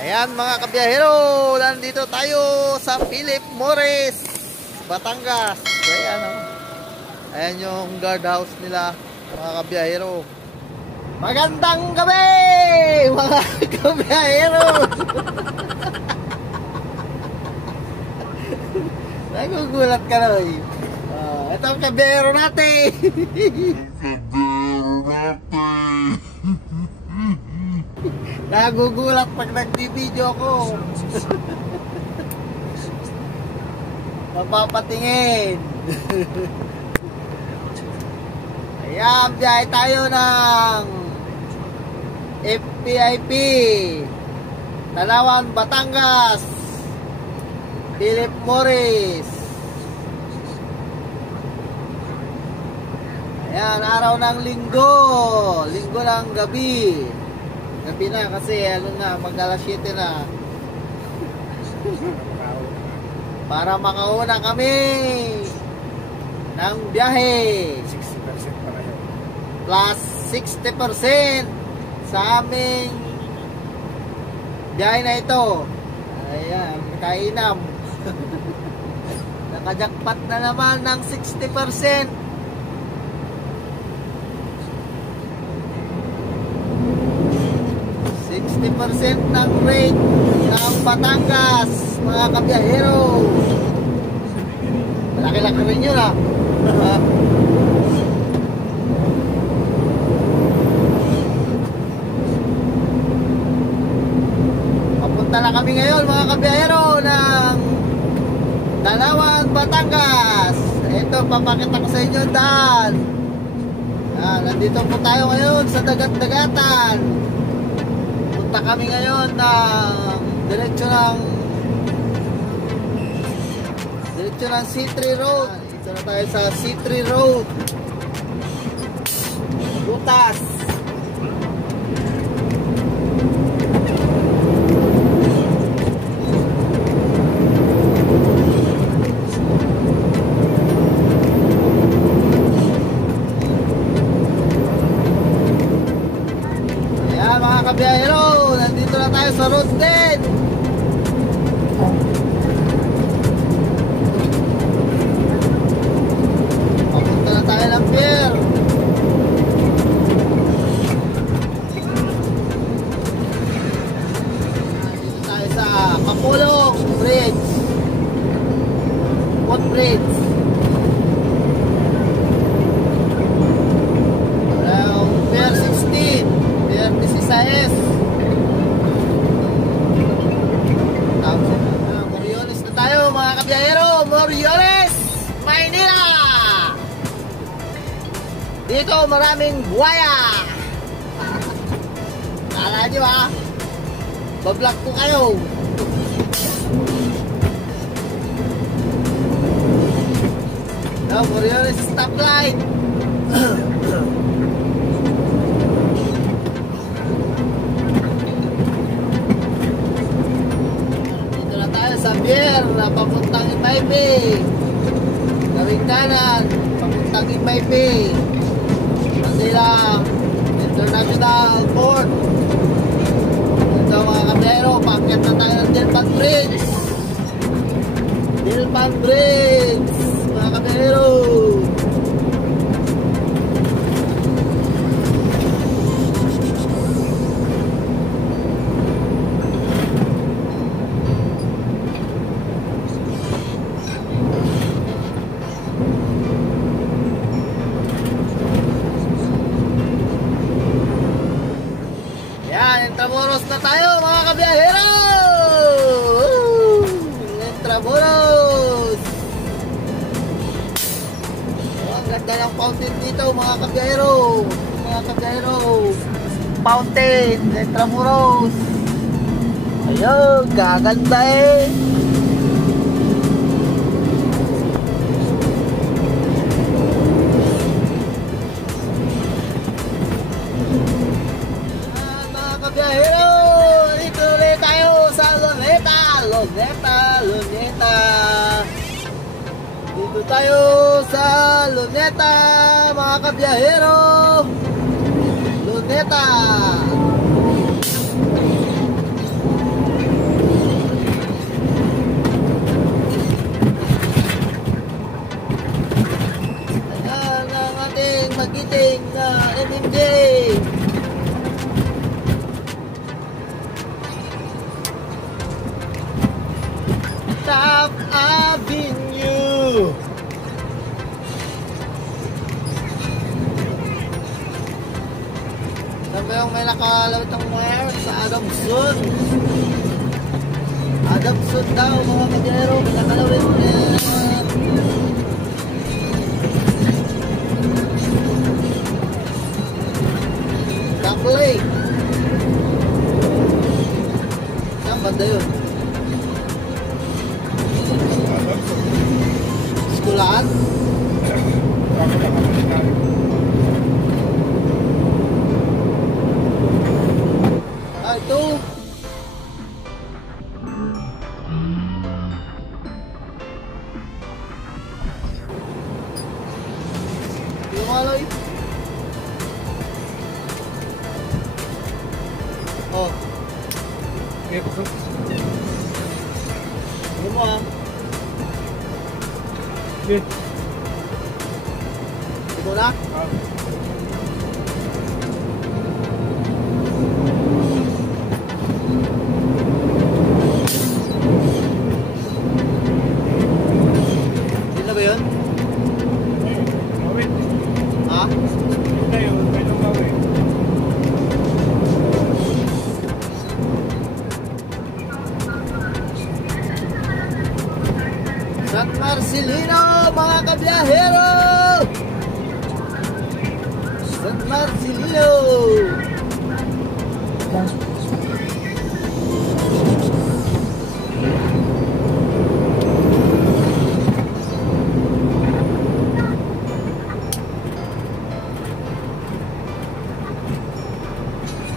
Ayan mga kabiyahero, nandito tayo sa Philip Morris, Batangas. So, ayan, ayan yung guardhouse nila mga kabiyahero. Magandang gabi mga kabiyahero. Nagugulat ka na ito ang kabiyahero natin. Nagugulat pag nag-video ko. Napapatingin. Ayan, biyahe tayo ng FPIP Tanawan, Batangas, Philip Morris. Ayan, araw ng linggo ng gabi. Gabi na kasi ano na, mag-alas 7 na. Para makauna kami ng biyahe. 60% pa kayo. Plus 60% sa aming biyahe na ito. Ayan, kainam. Nakajakpat na naman ng 60%. 60% ng rate ng Batangas, mga kabiyahero. Malaki-laki rin yun Papunta na kami ngayon mga kabiyahero ng Tanawan, Batangas. Ito, papakita ko sa inyo ang daan. Nandito po tayo ngayon sa dagat-dagatan. Punta kami ngayon ng diretso ng C3 Road. Ito na tayo sa C3 Road. Butas. Ayan mga kabiyahero, nandito na tayo sa road 10. Papunta na tayo ng pier. Dito tayo sa Kapulong Bridge, Footbridge. Pier 16, Pier 16. Moriones na tayo mga kabiyahero. Moriones, Maynila. Dito maraming buhaya. Kala nyo bablog ko kayo. Moriones stoplight. Sa pier na papuntang Imaype, gawing kanan papuntang Imaype, Manila International Port. Ito mga kabiyahero, paakyat na tayo ng Dilpan Bridge. Dilpan Bridge mga kabiyahero. Intramuros na tayo mga kabiyahero. Intramuros. Ang ganda ng fountain dito mga kabiyahero. Fountain Intramuros. Ayun, gaganda kabiyahero, dito ulit tayo sa Luneta. Dito tayo sa Luneta mga kabiyahero. Luneta. nakakalawit ng wire sa Adamson. Adamson daw mga kabiyahero, nakakalawit Duck Lake. Saan banda yun? Skulahan? Ito. Yung aloy. Oh. Ano mo ah? Ito na? Hindi na ba yun? Ha? San Marcelino mga kabiyahero! San Marcelino!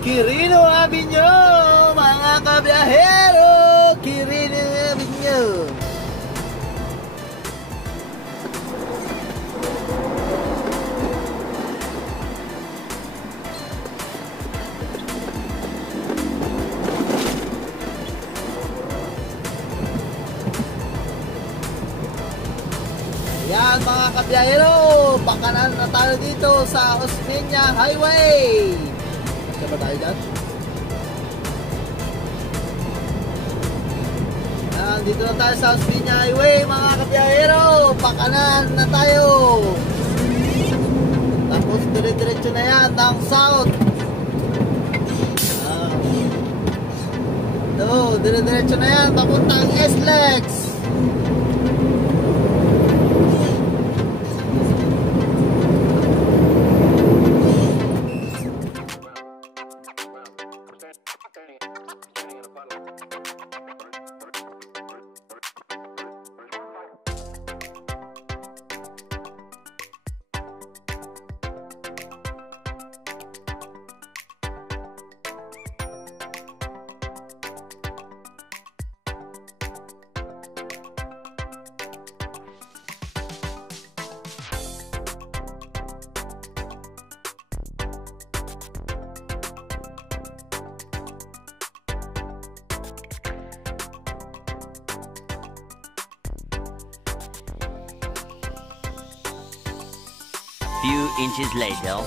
Quirino Avenue mga kabiyahero! Quirino Avenue! Yan mga kabiyahero, pakanan na tayo dito sa Osmeña Highway. Saan ba tayo dyan? Yan, dito na tayo sa Osmeña Highway mga kabiyahero, pakanan na tayo. Tapos dire-diretso na yan, down south. Ito, dire-diretso na yan, papuntang SLEX. Few inches later.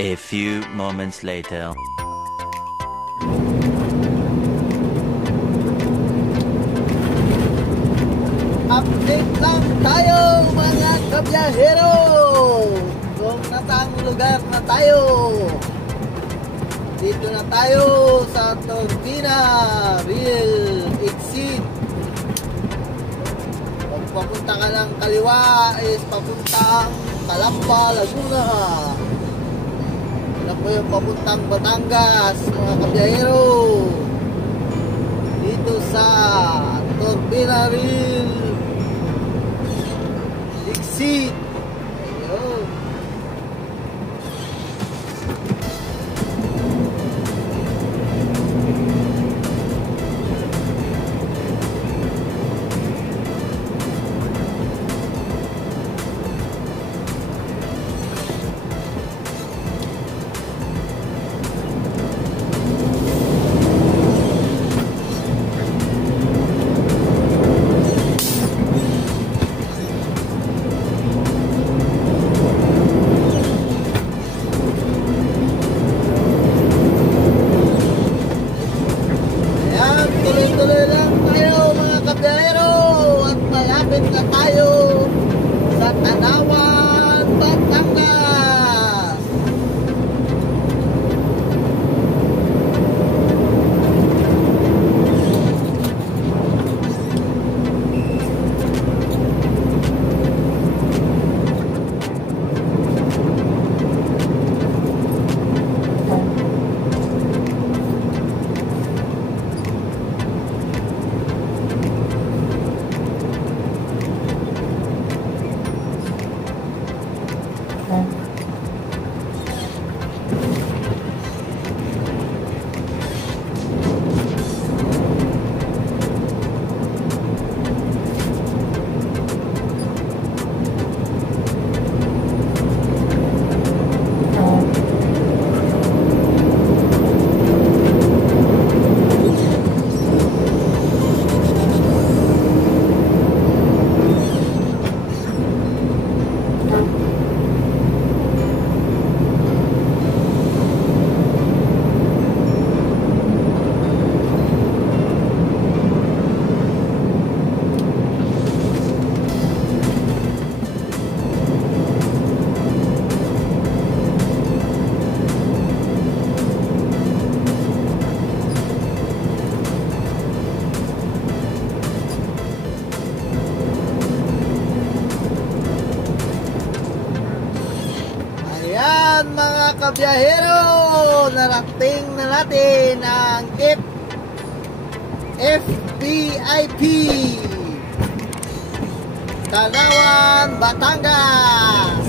A few moments later. Update lang tayo mga kabiyahero kung nasang lugar na tayo. Dito na tayo sa Turbina Real Exit. Kung papunta ka ng kaliwa is papuntang Calamba, Laguna. Yan po yung papuntang Batangas mga kabiyahero. Dito sa Turbina Real Exit. Ayun. malapit na tayo sa Tanawan, Batangas. Ayan mga kabiyahero, narating na natin ang FPIP Tanawan, Batangas.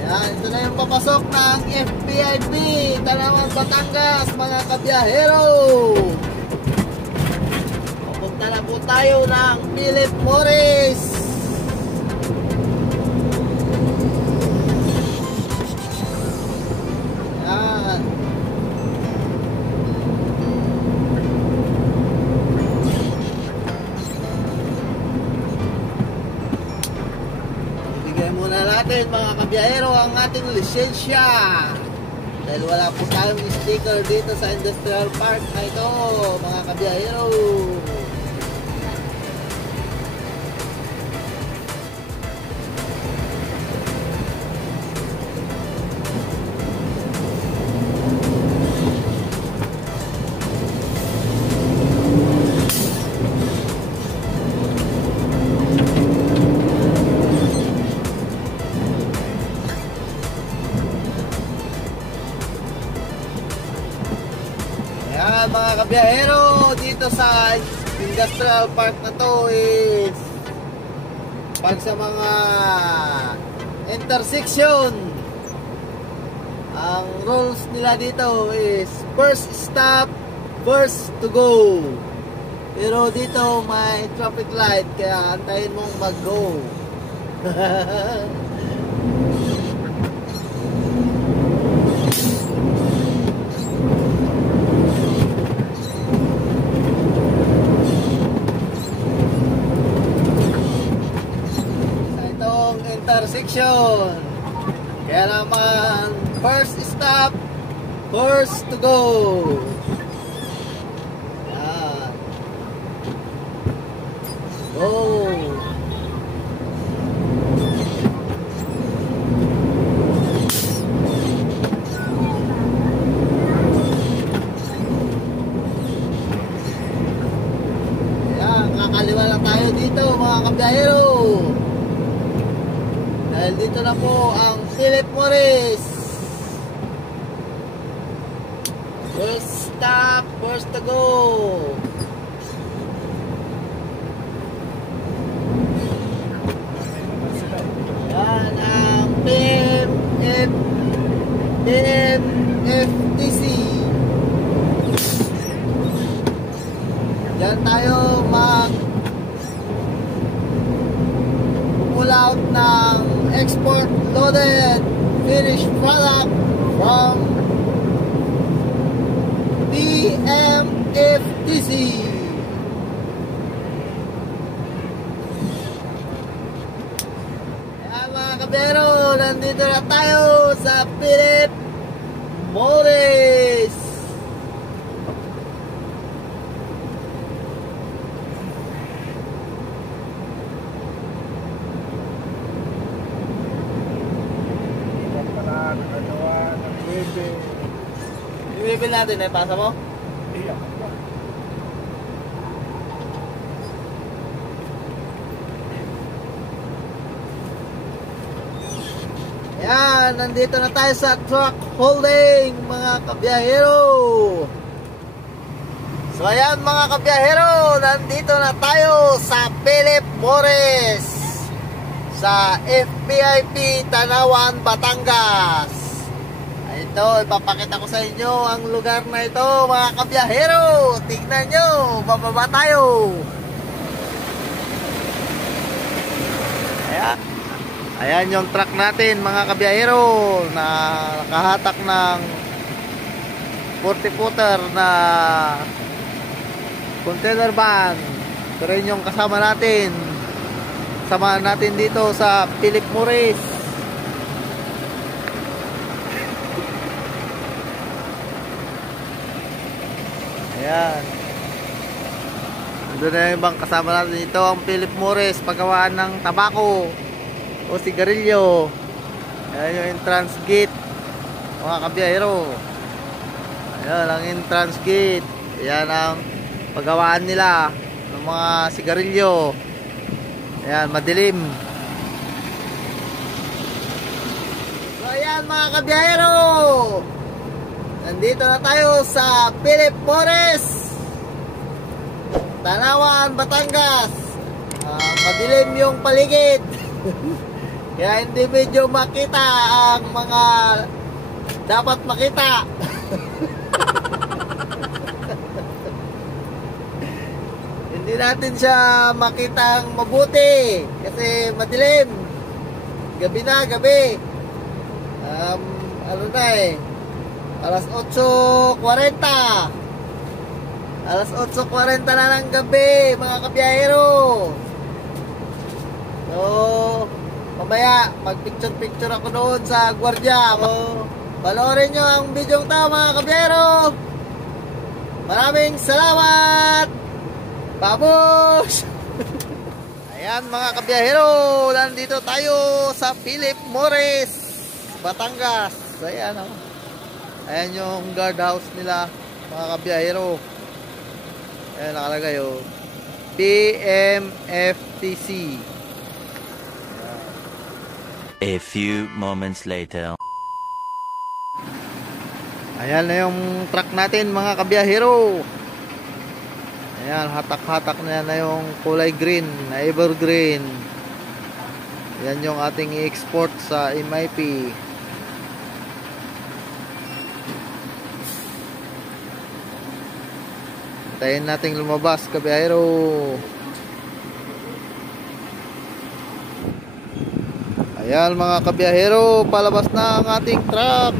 Ayan, ito na yung papasok ng FPIP Tanawan, Batangas mga kabiyahero. Pupunta na po tayo ng Philip Morris. Ibigay muna natin mga kabiyahero ang ating lisensya dahil wala po tayong sticker dito sa industrial park na ito mga kabiyahero. Ayan mga kabiyahero, dito sa industrial park na to is pag sa mga intersection, ang rules nila dito is first stop, first to go. Pero dito may traffic light kaya antayin mong mag-go. Intersection. Kaya naman first stop, first to go. Yan. Go. Yan, kakaliwa lang tayo dito mga kabiyahero. Dahil dito na po ang Philip Morris. First stop, first to go. Yan ang PMFTC. Diyan tayo pull out ng export loaded finished product from PMFTC. Ayan mga kabiyahero, nandito na tayo sa Philip Morris. bibil natin, pasa mo? Iya. Yan, nandito na tayo sa truck holding, mga kabiyahero. So ayan mga kabiyahero, nandito na tayo sa Philip Morris sa FBIP Tanawan, Batangas. Ito, ipapakita ko sa inyo ang lugar na ito mga kabiyahero. Tignan nyo, bababa tayo. Ayan. Ayan yung truck natin mga kabiyahero na nakahatak ng 40-footer na container van. Ito rin yung kasama natin. Samahan natin dito sa Philip Morris. Ayan. Doon na yung ibang kasama natin. Ito ang Philip Morris, paggawaan ng tabako o sigarilyo. Ayan yung entrance gate mga kabiyahero. Ayan ang entrance gate. Ayan ang paggawaan nila ng mga sigarilyo. Ayan, madilim. So ayan mga kabiyahero, nandito na tayo sa Philip Morris, Tanawan, Batangas. Madilim yung paligid. Kaya hindi medyo makita ang mga dapat makita. Hindi natin siya makitang mabuti kasi madilim. Gabi na, gabi. Ano na alas 8:40. Alas 8:40 na ng gabi, mga kabiyahero. So, mamaya, mag-picture-picture ako doon sa gwardiya. Panoorin nyo ang video ito, mga kabiyahero. Maraming salamat! Babush! Ayan mga kabiyahero, nandito tayo sa Philip Morris, Batangas. Ayan o. Ayan yung guardhouse nila, mga kabiyahero. Ayan nakalagay o. PMFTC. A few moments later. Ayan na yung truck natin mga kabiyahero. Ayan, hatak-hatak na yan na yung kulay green, na evergreen. Yan yung ating i-export sa MIP. Tayin nating lumabas kabiyahero. Ayan mga kabiyahero, palabas na ang ating truck.